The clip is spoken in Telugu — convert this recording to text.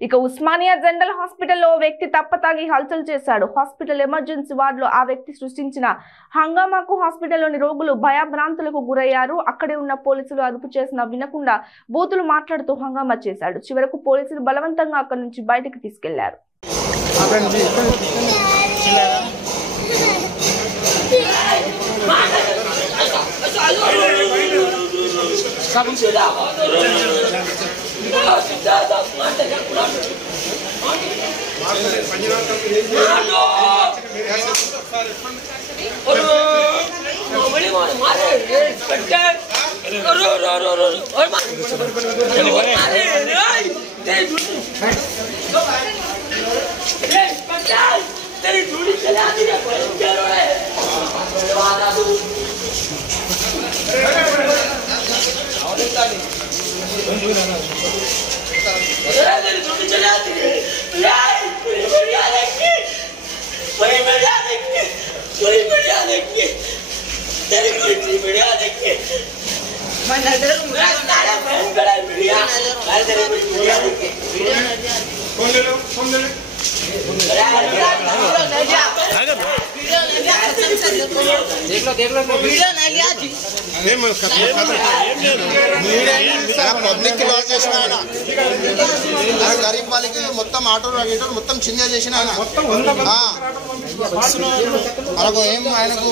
ఇక ఉస్మానియా జనరల్ హాస్పిటల్లో వ్యక్తి తప్పతాగి హల్చల్ చేశాడు. హాస్పిటల్ ఎమర్జెన్సీ వార్డులో ఆ వ్యక్తి సృష్టించిన హంగామాకు హాస్పిటల్లోని రోగులు భయభ్రాంతులకు గురయ్యారు. అక్కడే ఉన్న పోలీసులు అదుపు చేసినా వినకుండా బూతులు మాట్లాడుతూ హంగామా చేశాడు. చివరకు పోలీసులు బలవంతంగా అక్కడి నుంచి బయటకు తీసుకెళ్లారు. పబ్లిక్ లాస్ చేసిన ఆయన గరీబ్ వాళ్ళకి మొత్తం ఆటోలు గీటోలు మొత్తం చింజ చేసిన ఆయన మనకు ఏం ఆయనకు